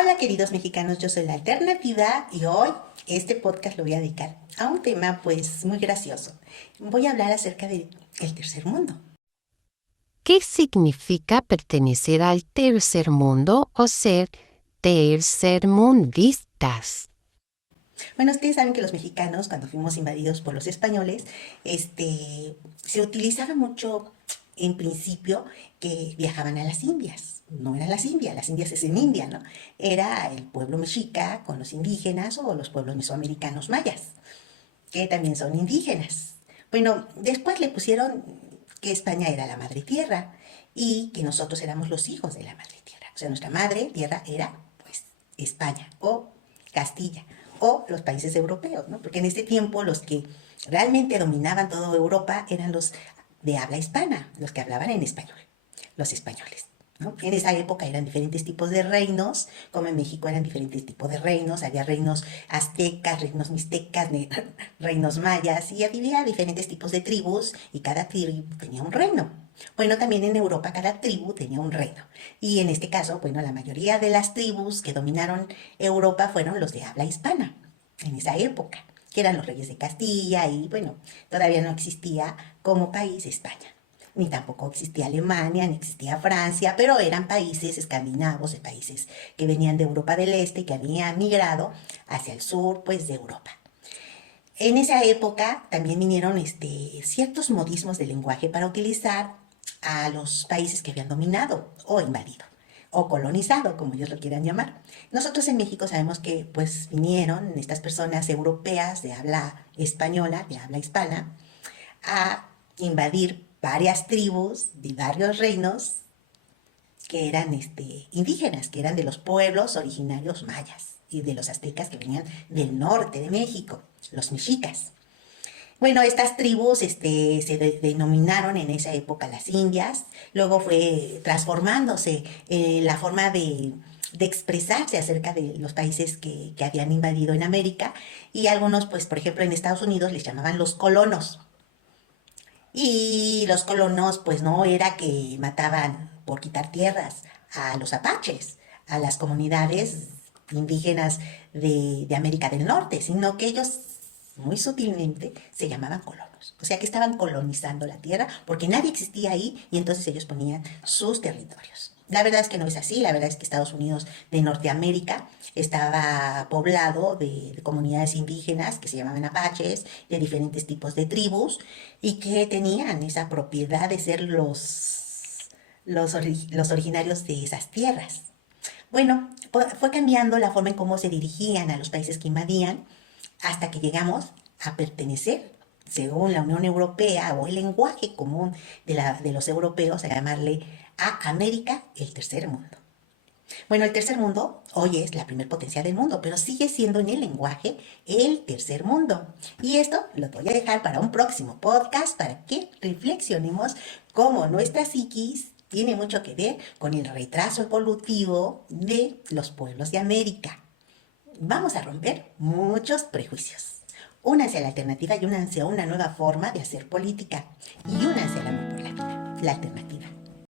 Hola queridos mexicanos, yo soy La Alternativa y hoy este podcast lo voy a dedicar a un tema pues muy gracioso. Voy a hablar acerca del tercer mundo. ¿Qué significa pertenecer al tercer mundo o ser tercermundistas? Bueno, ustedes saben que los mexicanos cuando fuimos invadidos por los españoles, se utilizaba mucho en principio que viajaban a las Indias. No eran las Indias es en India, ¿no? Era el pueblo mexica con los indígenas o los pueblos mesoamericanos mayas, que también son indígenas. Bueno, después le pusieron que España era la madre tierra y que nosotros éramos los hijos de la madre tierra. O sea, nuestra madre tierra era, pues, España o Castilla o los países europeos, ¿no? Porque en ese tiempo los que realmente dominaban toda Europa eran los de habla hispana, los que hablaban en español, los españoles, ¿no? En esa época eran diferentes tipos de reinos, como en México eran diferentes tipos de reinos, había reinos aztecas, reinos mixtecas, reinos mayas, y había diferentes tipos de tribus, y cada tribu tenía un reino. Bueno, también en Europa cada tribu tenía un reino. Y en este caso, bueno, la mayoría de las tribus que dominaron Europa fueron los de habla hispana, en esa época, que eran los reyes de Castilla, y bueno, todavía no existía como país España, ni tampoco existía Alemania, ni existía Francia, pero eran países escandinavos, de países que venían de Europa del Este y que habían migrado hacia el sur, pues, de Europa. En esa época también vinieron ciertos modismos de lenguaje para utilizar a los países que habían dominado o invadido o colonizado, como ellos lo quieran llamar. Nosotros en México sabemos que pues vinieron estas personas europeas de habla española, de habla hispana, a invadir varias tribus de varios reinos que eran indígenas, que eran de los pueblos originarios mayas y de los aztecas que venían del norte de México, los mexicas. Bueno, estas tribus denominaron en esa época las Indias, luego fue transformándose la forma de expresarse acerca de los países que habían invadido en América, y algunos, pues, por ejemplo, en Estados Unidos les llamaban los colonos. Y los colonos, pues no era que mataban por quitar tierras a los apaches, a las comunidades indígenas de América del Norte, sino que ellos muy sutilmente se llamaban colonos. O sea que estaban colonizando la tierra porque nadie existía ahí y entonces ellos ponían sus territorios. La verdad es que no es así, la verdad es que Estados Unidos de Norteamérica estaba poblado de comunidades indígenas que se llamaban apaches, de diferentes tipos de tribus, y que tenían esa propiedad de ser los originarios de esas tierras. Bueno, fue cambiando la forma en cómo se dirigían a los países que invadían hasta que llegamos a pertenecer, según la Unión Europea o el lenguaje común de los europeos, a llamarle a América el tercer mundo. Bueno, el tercer mundo hoy es la primer potencia del mundo, pero sigue siendo en el lenguaje el tercer mundo. Y esto lo voy a dejar para un próximo podcast para que reflexionemos cómo nuestra psiquis tiene mucho que ver con el retraso evolutivo de los pueblos de América. Vamos a romper muchos prejuicios. Únanse a la alternativa y únanse a una nueva forma de hacer política. Y únanse al amor por la vida. La alternativa.